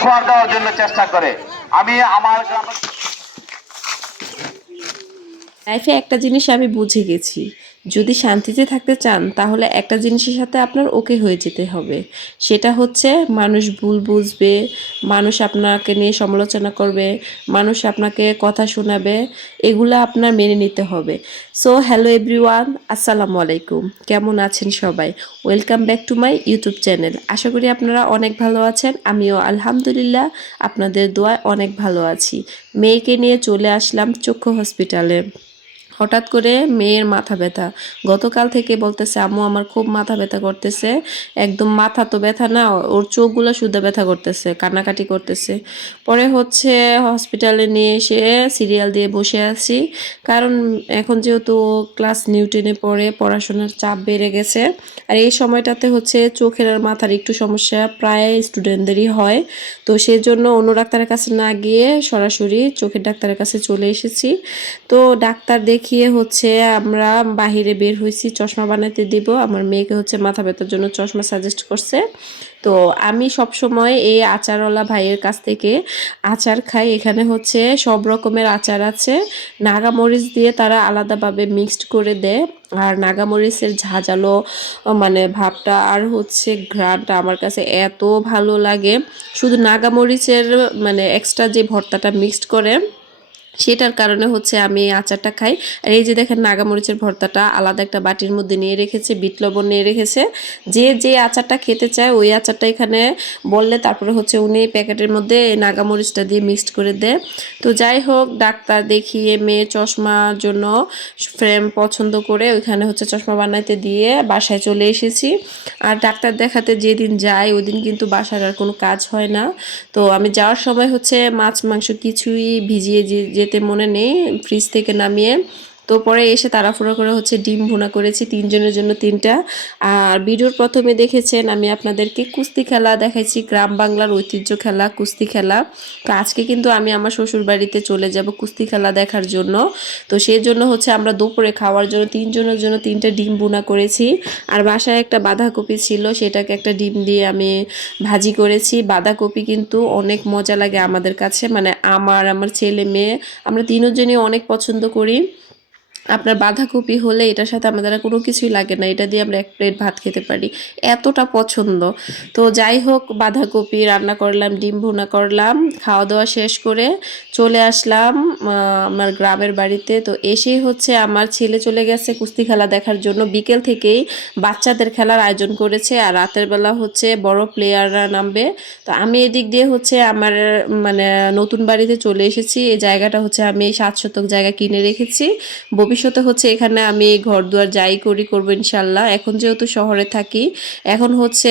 উপহার দেওয়ার জন্য চেষ্টা করে। আমি আমার লাইফে একটা জিনিস আমি বুঝে গেছি। যদি শান্তিতে থাকতে চান, তাহলে একটা জিনিসের সাথে আপনার ওকে হয়ে যেতে হবে। সেটা হচ্ছে মানুষ ভুল বুঝবে, মানুষ আপনাকে নিয়ে সমালোচনা করবে, মানুষ আপনাকে কথা শোনাবে, এগুলো আপনার মেনে নিতে হবে। সো হ্যালো এভরিওয়ান আসসালামু আলাইকুম। কেমন আছেন সবাই? Welcome back to my YouTube channel আশা করি আপনারা অনেক ভালো আছেন, আমিও আলহামদুলিল্লাহ আপনাদের দোয়ায় অনেক ভালো আছি। মেয়েকে নিয়ে চলে আসলাম চক্ষু হসপিটালে হঠাৎ করে মেয়ের মাথা ব্যথা। গতকাল থেকে বলতেছে, আম্মু, আমার খুব মাথা ব্যথা করতেছে। একদম মাথা তো ব্যথা না, ওর চোখগুলো শুদ্ধ ব্যথা করতেছে, কান্নাকাটি করতেছে। পরে হচ্ছে হসপিটালে নিয়ে এসে সিরিয়াল দিয়ে বসে আছি। কারণ এখন যেহেতু ক্লাস নিউটেনে পড়ে, পড়াশোনার চাপ বেড়ে গেছে। আর এই সময়টাতে হচ্ছে চোখের আর মাথার একটু সমস্যা প্রায় স্টুডেন্টদেরই হয়। তো সেই জন্য অন্য ডাক্তারের কাছে না গিয়ে সরাসরি চোখের ডাক্তারের কাছে চলে এসেছি। তো ডাক্তার দেখিয়ে হচ্ছে আমরা বাহিরে বের হয়েছি চশমা বানাতে দিব। আমার মেয়েকে হচ্ছে মাথা ব্যথার জন্য চশমা সাজেস্ট করছে। তো আমি সব সময় এই আচারওয়ালা ভাইয়ের কাছ থেকে আচার খাই। এখানে হচ্ছে সব রকমের আচার আছে। নাগামরিচ দিয়ে তারা আলাদাভাবে মিক্সড করে দেয়। আর নাগামরিচের ঝাঁঝালো মানে ভাবটা আর হচ্ছে ঘ্রাণটা আমার কাছে এত ভালো লাগে। শুধু নাগামরিচের মানে এক্সট্রা যে ভর্তাটা মিক্সড করে সেটার কারণে হচ্ছে আমি এই আচারটা খাই। আর এই যে দেখেন নাগামরিচের ভর্তাটা আলাদা একটা বাটির মধ্যে নিয়ে রেখেছে, বিট লবণ নিয়ে রেখেছে। যে যে আচারটা খেতে চায় ওই আচারটা এখানে বললে তারপরে হচ্ছে উনি প্যাকেটের মধ্যে নাগামরিচটা দিয়ে মিক্সড করে দেয়। তো যাই হোক, ডাক্তার দেখিয়ে মেয়ে চশমার জন্য ফ্রেম পছন্দ করে ওইখানে হচ্ছে চশমা বানাইতে দিয়ে বাসায় চলে এসেছি। আর ডাক্তার দেখাতে যেদিন যাই ওই দিন কিন্তু বাসার আর কোনো কাজ হয় না। তো আমি যাওয়ার সময় হচ্ছে মাছ, মাংস কিছুই ভিজিয়ে যে- যেতে মনে নেই ফ্রিজ থেকে নামিয়ে তো পরে এসে তাড়াহুড়ো করে হচ্ছে ডিম ভুনা করেছি তিনজনের জন্য তিনটা। আর ভিডিওর প্রথমে দেখেছেন আমি আপনাদেরকে কুস্তি খেলা দেখাইছি, গ্রাম বাংলার ঐতিহ্য খেলা, কুস্তি খেলা। তো আজকে কিন্তু আমি আমার শ্বশুর বাড়িতে চলে যাব কুস্তি খেলা দেখার জন্য। তো সেই জন্য হচ্ছে আমরা দুপুরে খাওয়ার জন্য তিনজনের জন্য তিনটা ডিম বুনা করেছি। আর বাসায় একটা বাঁধাকপি ছিল, সেটাকে একটা ডিম দিয়ে আমি ভাজি করেছি। বাঁধাকপি কিন্তু অনেক মজা লাগে আমাদের কাছে মানে আমার আমার ছেলে, মেয়ে, আমরা তিনজনই অনেক পছন্দ করি। আপনার বাঁধাকপি হলে এটার সাথে আমাদের কোনো কিছুই লাগে না, এটা দিয়ে আমরা এক প্লেট ভাত খেতে পারি। এতটা পছন্দ। তো যাই হোক, বাঁধাকপি রান্না করলাম, ডিম ভুনা করলাম খাওয়া দাওয়া শেষ করে চলে আসলাম আমার গ্রামের বাড়িতে। তো এসেই হচ্ছে আমার ছেলে চলে গেছে কুস্তি খেলা দেখার জন্য। বিকেল থেকেই বাচ্চাদের খেলার আয়োজন করেছে আর রাতের বেলা হচ্ছে বড় প্লেয়াররা নামবে। তো আমি এদিক দিয়ে হচ্ছে আমার মানে নতুন বাড়িতে চলে এসেছি। এই জায়গাটা হচ্ছে আমি সাত শতক জায়গা কিনে রেখেছি। ভবিষ্যতে হচ্ছে এখানে আমি ঘর দুয়ার যাই করি, করব ইনশাল্লাহ। এখন যেহেতু শহরে থাকি, এখন হচ্ছে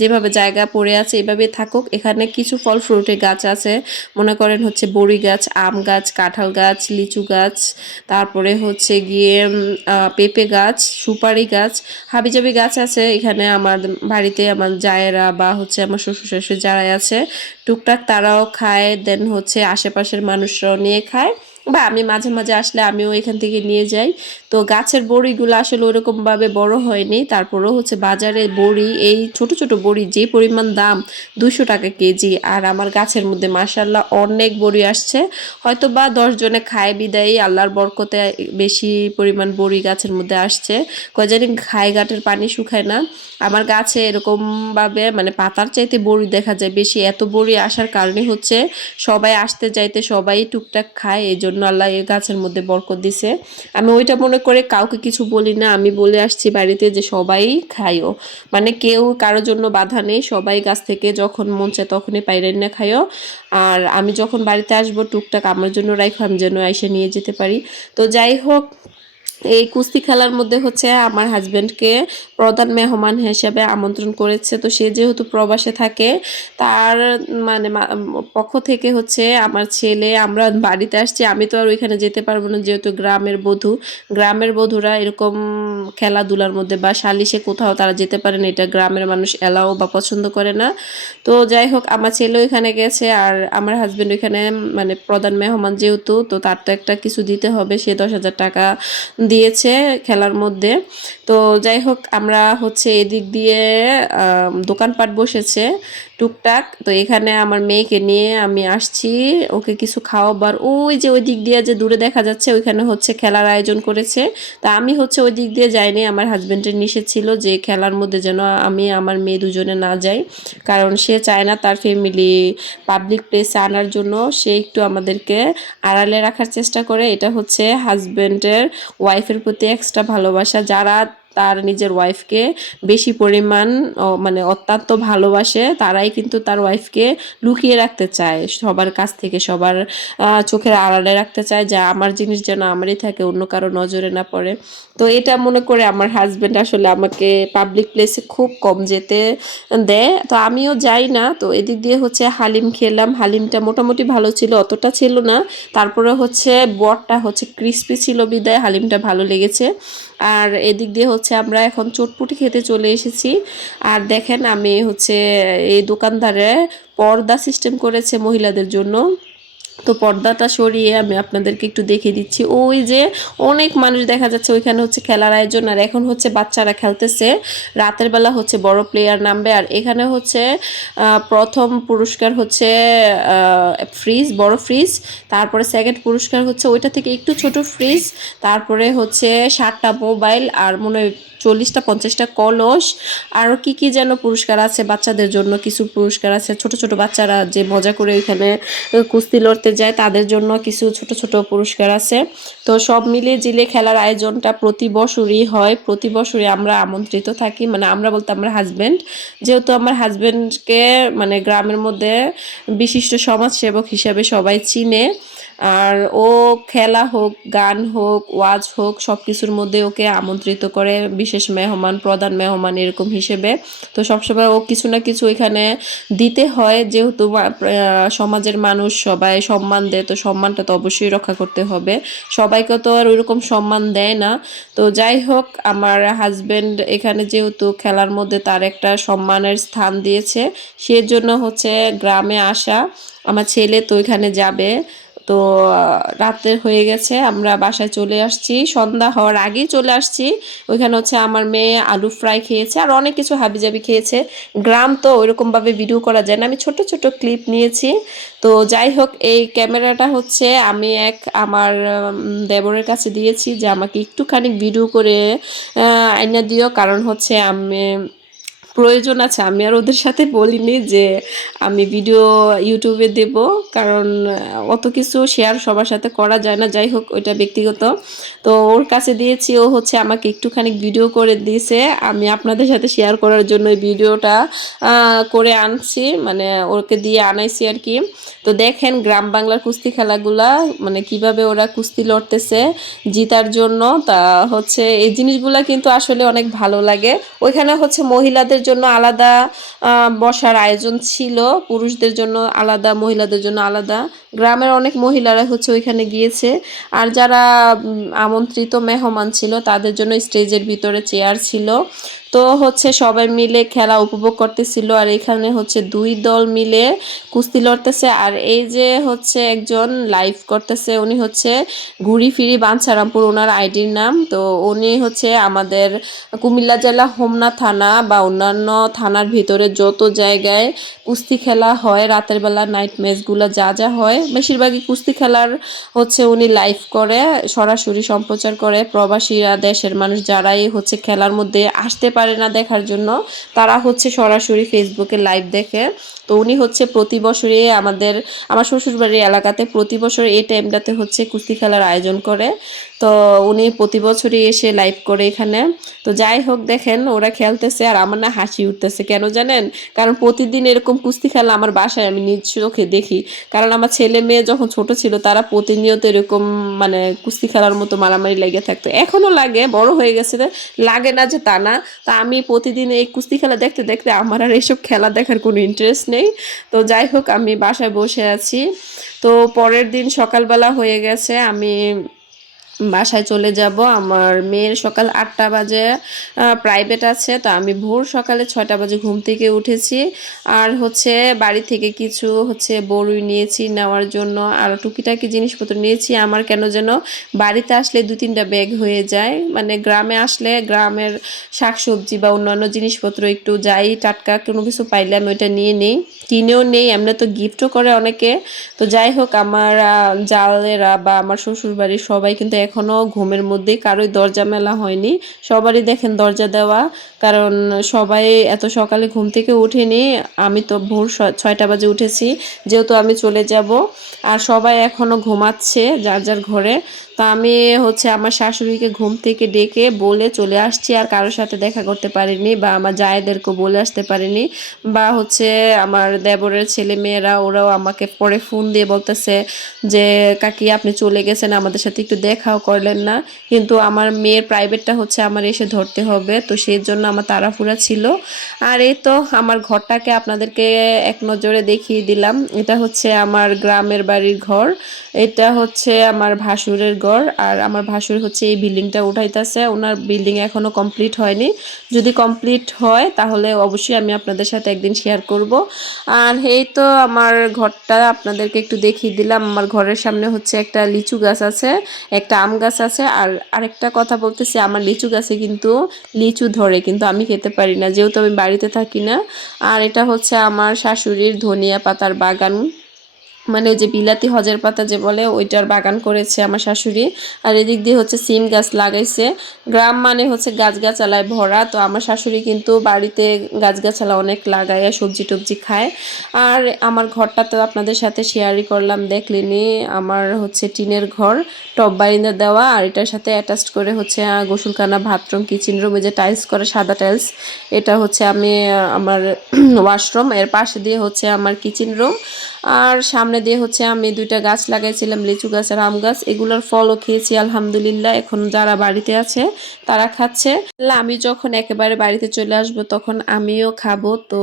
যেভাবে জায়গা পড়ে আছে এভাবে থাকুক। এখানে কিছু ফল ফ্রুটের গাছ আছে, মনে করেন হচ্ছে বড়ি গাছ, আম গাছ, কাঁঠাল গাছ, লিচু গাছ, তারপরে হচ্ছে গিয়ে পেঁপে গাছ, সুপারি গাছ, হাবিজাবি গাছ আছে এখানে আমার বাড়িতে আমার জায়েরা বা হচ্ছে আমার শ্বশুর শাশুড়ি যারা আছে। টুকটাক তারাও খায়, দেন হচ্ছে আশেপাশের মানুষরাও নিয়ে খায়। বা আমি মাঝে মাঝে আসলে আমিও এখান থেকে নিয়ে যাই। তো গাছের বড়িগুলো আসলে ওরকমভাবে বড় হয়নি। তারপরেও হচ্ছে বাজারে বড়ি, এই ছোট ছোট বড়ি যে পরিমাণ দাম দুশো টাকা কেজি। আর আমার গাছের মধ্যে মাসাল্লাহ অনেক বড়ি আসছে। হয়তো বা দশ জনে খায় বিদায়ী, আল্লাহর বরকতে বেশি পরিমাণ বড়ি গাছের মধ্যে আসছে। কয় জানি খায় ঘাটের পানি শুকায় না। আমার গাছে এরকমভাবে মানে পাতার চাইতে বড়ি দেখা যায় বেশি। এত বড়ি আসার কারণে হচ্ছে সবাই আসতে যাইতে সবাই টুকটাক খায়। এই জন্য আল্লাহ এই গাছের মধ্যে বরকত দিছে। আমি ওইটা মনে করে কাউকে কিছু বলি না, আমি বলে আসছি বাড়িতে যে সবাই খাইও মানে কেউ কারোর জন্য বাধা নেই, সবাই গাছ থেকে যখন মন চায় তখনই পাইরেন না খাইও আর আমি যখন বাড়িতে আসব, টুকটাক আমার জন্য রাখো আমি যেন এসে নিয়ে যেতে পারি। তো যাই হোক এই কুস্তি খেলার মধ্যে হচ্ছে আমার হাজবেন্ডকে প্রধান মেহমান হিসেবে আমন্ত্রণ করেছে। তো সে যেহেতু প্রবাসে থাকে, তার মানে পক্ষ থেকে হচ্ছে আমার ছেলে, আমরা বাড়িতে আসছি, আমি তো আর ওইখানে যেতে পারব না যেহেতু গ্রামের বধূ। গ্রামের বধূরা এরকম খেলাধুলার মধ্যে বা সালিশে কোথাও তারা যেতে পারে না, এটা গ্রামের মানুষ এলাও বা পছন্দ করে না। তো যাই হোক, আমার ছেলেও এখানে গেছে আর আমার হাজবেন্ড ওইখানে মানে প্রধান মেহমান যেহেতু, তো তার তো একটা কিছু দিতে হবে, সে দশ হাজার টাকা দিয়েছে খেলার মধ্যে। তো যাই হোক, আমরা হচ্ছে এদিক দিয়ে দোকানপাট বসেছে টুকটাক। তো এখানে আমার মেয়েকে নিয়ে আমি আসছি, ওকে কিছু খাওয়াবার। ওই যে ওই দিক দিয়ে যে দূরে দেখা যাচ্ছে, ওইখানে হচ্ছে খেলার আয়োজন করেছে। তা আমি হচ্ছে ওই দিক দিয়ে যাইনি, আমার হাজব্যান্ডের নিষেধ ছিল যে খেলার মধ্যে যেন আমি আমার মেয়ে দুজনে না যাই। কারণ সে চায় না তার ফ্যামিলি পাবলিক প্লেসে আনার জন্য। সে একটু আমাদেরকে আড়ালে রাখার চেষ্টা করে। এটা হচ্ছে হাজব্যান্ডের ওয়াইফের প্রতি এক্সট্রা ভালোবাসা যারা তার নিজের ওয়াইফকে বেশি পরিমাণ মানে অত্যন্ত ভালোবাসে, তারাই কিন্তু তার ওয়াইফকে লুকিয়ে রাখতে চায়, সবার কাছ থেকে, সবার চোখের আড়ালে রাখতে চায়, যা আমার জিনিস যেন আমারই থাকে, অন্য কারও নজরে না পড়ে। তো এটা মনে করে আমার হাজব্যান্ড আসলে আমাকে পাবলিক প্লেসে খুব কম যেতে দেয়। তো আমিও যাই না, তো এদিক দিয়ে হচ্ছে হালিম খেলাম, হালিমটা মোটামুটি ভালো ছিল, অতটা ছিল না। তারপরে হচ্ছে বটটা হচ্ছে ক্রিস্পি ছিল বিদায়, হালিমটা ভালো লেগেছে। আর এদিক দিয়ে হচ্ছে আমরা এখন চটপুটি খেতে চলে এসেছি। আর দেখেন আমি হচ্ছে এই দোকানদারে পর্দা সিস্টেম করেছে মহিলাদের জন্য। তো পর্দাটা সরিয়ে আমি আপনাদেরকে একটু দেখিয়ে দিচ্ছি। ওই যে অনেক মানুষ দেখা যাচ্ছে ওইখানে হচ্ছে খেলার আয়োজন, আর এখন হচ্ছে বাচ্চারা খেলতেছে। রাতের বেলা হচ্ছে বড় প্লেয়ার নামবে, আর এখানে হচ্ছে প্রথম পুরস্কার হচ্ছে ফ্রিজ, বড় ফ্রিজ, তারপরে সেকেন্ড পুরস্কার হচ্ছে ওইটা থেকে একটু ছোট ফ্রিজ, তারপরে হচ্ছে ষাটটা মোবাইল আর মনে হয় চল্লিশটা, পঞ্চাশটা কলস। আরও কি কি যেন পুরস্কার আছে বাচ্চাদের জন্য, কিছু পুরস্কার আছে। ছোট ছোট বাচ্চারা যে মজা করে ওইখানে কুস্তি লড়তে যায়, তাদের জন্য কিছু ছোট ছোট পুরস্কার আছে। তো সব মিলিয়ে জিলে খেলার আয়োজনটা প্রতি বছরই হয়। প্রতি বছরই আমরা আমন্ত্রিত থাকি। মানে আমরা বলতে আমার হাজব্যান্ড যেহেতু আমার হাজব্যান্ডকে মানে গ্রামের মধ্যে বিশিষ্ট সমাজসেবক হিসাবে সবাই চিনে। আর ও খেলা হোক, গান হোক, ওয়াজ হোক সব কিছুর মধ্যে ওকে আমন্ত্রিত করে, বিশেষ মেহমান, প্রধান মেহমান এরকম হিসেবে। তো সবসময় ও কিছু না কিছু এখানে দিতে হয়। যেহেতু সমাজের মানুষ সবাই সম্মান দেয়, তো সম্মানটা তো অবশ্যই রক্ষা করতে হবে। সবাইকে তো আর ওইরকম সম্মান দেয় না। তো যাই হোক, আমার হাজবেন্ড এখানে যেহেতু খেলার মধ্যে তার একটা সম্মানের স্থান দিয়েছে, সেজন্য হচ্ছে গ্রামে আসা। আমার ছেলে তো এখানে যাবে। তো রাতের হয়ে গেছে, আমরা বাসায় চলে আসছি। সন্ধ্যা হওয়ার আগেই চলে আসছি। ওইখানে হচ্ছে আমার মেয়ে আলু ফ্রাই খেয়েছে, আর অনেক কিছু হাবিজাবি খেয়েছে। গ্রাম তো ওইরকমভাবে ভিডিও করা যায় না। আমি ছোট ছোট ক্লিপ নিয়েছি। তো যাই হোক, এই ক্যামেরাটা হচ্ছে আমি এক আমার দেবরের কাছে দিয়েছি যে আমাকে একটুখানি ভিডিও করে আইনা দিও। কারণ হচ্ছে আমি প্রয়োজন আছে। আমি আর ওদের সাথে বলিনি যে আমি ভিডিও ইউটিউবে দেব, কারণ অত কিছু শেয়ার সবার সাথে করা যায় না। যাই হোক, ওইটা ব্যক্তিগত। তো ওর কাছে দিয়েছি, ও হচ্ছে আমাকে একটুখানি ভিডিও করে দিয়েছে। আমি আপনাদের সাথে শেয়ার করার জন্য এই ভিডিওটা করে আনছি মানে ওকে দিয়ে আনাইছি আর কি। তো দেখেন গ্রাম বাংলার কুস্তি খেলাগুলা মানে কীভাবে ওরা কুস্তি লড়তেছে জিতার জন্য। তা হচ্ছে এই জিনিসগুলা কিন্তু আসলে অনেক ভালো লাগে। ওইখানে হচ্ছে মহিলাদের জন্য আলাদা বসার আয়োজন ছিল। পুরুষদের জন্য আলাদা, মহিলাদের জন্য আলাদা। গ্রামের অনেক মহিলারা হচ্ছে ওইখানে গিয়েছে। আর যারা আমন্ত্রিত মেহমান ছিল, তাদের জন্য স্টেজের ভিতরে চেয়ার ছিল। তো হচ্ছে সবাই মিলে খেলা উপভোগ করতেছিল আর এখানে হচ্ছে দুই দল মিলে কুস্তি লড়তেছে। আর এই যে হচ্ছে একজন লাইভ করতেছে, উনি হচ্ছে ঘুরি ফিরি বাঞ্ছারামপুর ওনার আইডির নাম। তো উনি হচ্ছে আমাদের কুমিল্লা জেলা হোমনা থানা বা অন্যান্য থানার ভিতরে যত জায়গায় কুস্তি খেলা হয়, রাতের বেলা নাইট ম্যাচগুলো যা যা হয়, বেশিরভাগই কুস্তি খেলার হচ্ছে উনি লাইভ করে, সরাসরি সম্প্রচার করে। প্রবাসীরা, দেশের মানুষ যারাই হচ্ছে খেলার মধ্যে আসতে পারে না দেখার জন্য। তারা হচ্ছে সরাসরি ফেসবুকে লাইভ দেখে। তো উনি হচ্ছে প্রতি বছরই আমাদের, আমার শ্বশুরবাড়ির এলাকাতে প্রতি বছর এই টাইমটাতে হচ্ছে কুস্তি খেলার আয়োজন করে। তো উনি প্রতি বছরই এসে লাইভ করে এখানে। তো যাই হোক দেখেন, ওরা খেলতেছে আর আমার না হাসি উঠতেছে। কেন জানেন? কারণ প্রতিদিন এরকম কুস্তি খেলা আমার বাসায় আমি নিজ চোখে দেখি। কারণ আমার ছেলে মেয়ে যখন ছোট ছিল, তারা প্রতিনিয়ত এরকম মানে কুস্তি খেলার মতো মারামারি লেগে থাকতো। এখনও লাগে, বড় হয়ে গেছে লাগে না যে তা না। তা আমি প্রতিদিন এই কুস্তি খেলা দেখতে দেখতে আমার আর এইসব খেলা দেখার কোনো ইন্টারেস্ট নেই। তো যাই হোক, আমি বাসায় বসে আছি। তো পরের দিন সকালবেলা হয়ে গেছে, আমি বাসায় চলে যাব। আমার মেয়ের সকাল আটটা বাজে প্রাইভেট আছে, তো আমি ভোর সকালে ছয়টা বাজে ঘুম থেকে উঠেছি। আর হচ্ছে বাড়ি থেকে কিছু হচ্ছে বড়ই নিয়েছি নেওয়ার জন্য। আর টুকিটাকি জিনিসপত্র নিয়েছি। আমার কেন যেন বাড়িতে আসলে দু তিনটা ব্যাগ হয়ে যায়। মানে গ্রামে আসলে গ্রামের শাকসবজি বা অন্যান্য জিনিসপত্র একটু যাই, টাটকা কোনো কিছু পাইলে আমি ওইটা নিয়ে নিই। কিনেও নেই, এমনি তো গিফটও করে অনেকে। তো যাই হোক, আমার জালেরা বা আমার শ্বশুর বাড়ির সবাই কিন্তু এখনও ঘুমের মধ্যে কারোই দরজা মেলা হয়নি। সবারই দেখেন দরজা দেওয়া। কারণ সবাই এত সকালে ঘুম থেকে উঠেনি। আমি তো ভোর ছয়টা বাজে উঠেছি। যেহেতু আমি চলে যাব। আর সবাই এখনও ঘুমাচ্ছে যার যার ঘরে। তো আমি হচ্ছে আমার শাশুড়িকে ঘুম থেকে ডেকে বলে চলে আসছি, আর কারোর সাথে দেখা করতে পারিনি বা আমার জায়েদেরকেও বলে আসতে পারিনি বা হচ্ছে আমার দেবরের ছেলে মেয়েরা ওরাও আমাকে পরে ফোন দিয়ে বলতেছে যে, কাকি আপনি চলে গেছেন, আমাদের সাথে একটু দেখাও করলেন না। কিন্তু আমার মেয়ের প্রাইভেটটা হচ্ছে আমার এসে ধরতে হবে, তো সেই জন্য আমার তাড়াহুড়া ছিল। আর এই তো আমার ঘরটাকে আপনাদেরকে এক নজরে দেখিয়ে দিলাম। এটা হচ্ছে আমার গ্রামের বাড়ির ঘর, এটা হচ্ছে আমার ভাসুরের ঘর। আর আমার ভাসুর হচ্ছে এই বিল্ডিংটা উঠাইতেছে। ওনার বিল্ডিং এখনও কমপ্লিট হয়নি। যদি কমপ্লিট হয়, তাহলে অবশ্যই আমি আপনাদের সাথে একদিন শেয়ার করব। আর এই তো আমার ঘরটা আপনাদেরকে একটু দেখিয়ে দিলাম। আমার ঘরের সামনে হচ্ছে একটা লিচু গাছ আছে, একটা আম গাছ আছে। আর আরেকটা কথা বলতেছি, আমার লিচু গাছে কিন্তু লিচু ধরে, কিন্তু আমি খেতে পারি না, যেহেতু আমি বাড়িতে থাকি না। আর এটা হচ্ছে আমার শাশুড়ির ধনিয়া পাতার বাগান। মানে যে বিলাতি হজের পাতা যে বলে, ওইটার বাগান করেছে আমার শাশুড়ি। আর এদিক দিয়ে হচ্ছে সিম গাছ লাগাইছে। গ্রাম মানে হচ্ছে গাছগাছালায় ভরা। তো আমার শাশুড়ি কিন্তু বাড়িতে গাছগাছালা অনেক লাগায়, সবজি টবজি খায়। আর আমার ঘরটা তো আপনাদের সাথে শেয়ারই করলাম দেখলেনি আমার হচ্ছে টিনের ঘর টপ বারিন্দা দেওয়া। আর এটার সাথে অ্যাটাচড করে হচ্ছে গোসলখানা বাথরুম কিচেন রুম যে টাইলস করে, সাদা টাইলস এটা হচ্ছে আমি আমার ওয়াশরুম এর পাশে দিয়ে হচ্ছে আমার কিচেন রুম আর সামনে দিয়ে হচ্ছে আমি দুইটা গাছ লাগাইছিলাম, লিচু গাছ আর আম গাছ। এগুলোর ফলও খেয়েছি, আলহামদুলিল্লাহ। এখন যারা বাড়িতে আছে, তারা খাচ্ছে। আমি যখন একেবারে বাড়িতে চলে আসব, তখন আমিও খাব। তো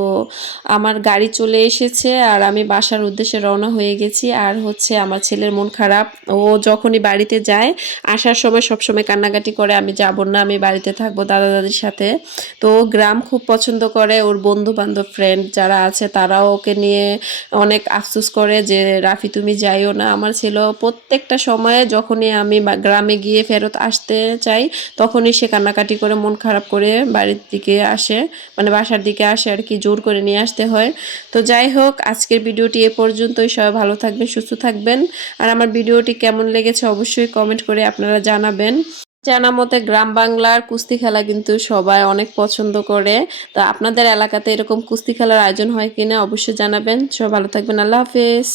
আমার গাড়ি চলে এসেছে আর আমি বাসার উদ্দেশ্যে রওনা হয়ে গেছি। আর হচ্ছে আমার ছেলের মন খারাপ। ও যখনই বাড়িতে যায়, আসার সময় সবসময় কান্নাকাটি করে, আমি যাব না, আমি বাড়িতে থাকব দাদা দাদির সাথে। তো গ্রাম খুব পছন্দ করে, ওর বন্ধু বান্ধব ফ্রেন্ড যারা আছে, তারাও ওকে নিয়ে অনেক করে যে, রাফি, তুমি যাইও না। আমার ছেলে প্রত্যেকটা সময়ে যখনই আমি গ্রামে গিয়ে ফেরত আসতে চাই, তখনই সে কান্নাকাটি করে মন খারাপ করে বাড়ির দিকে আসে মানে বাসার দিকে আসে আর কি, জোর করে নিয়ে আসতে হয়। তো যাই হোক, আজকের ভিডিওটি এ পর্যন্তই। সবাই ভালো থাকবেন, সুস্থ থাকবেন। আর আমার ভিডিওটি কেমন লেগেছে অবশ্যই কমেন্ট করে আপনারা জানাবেন। জানা মতে গ্রাম বাংলার কুস্তি খেলা কিন্তু সবাই অনেক পছন্দ করে। তো আপনাদের এলাকাতে এরকম কুস্তি খেলার আয়োজন হয় কিনা অবশ্যই জানাবেন। সব ভালো থাকবেন। আল্লাহ হাফেজ।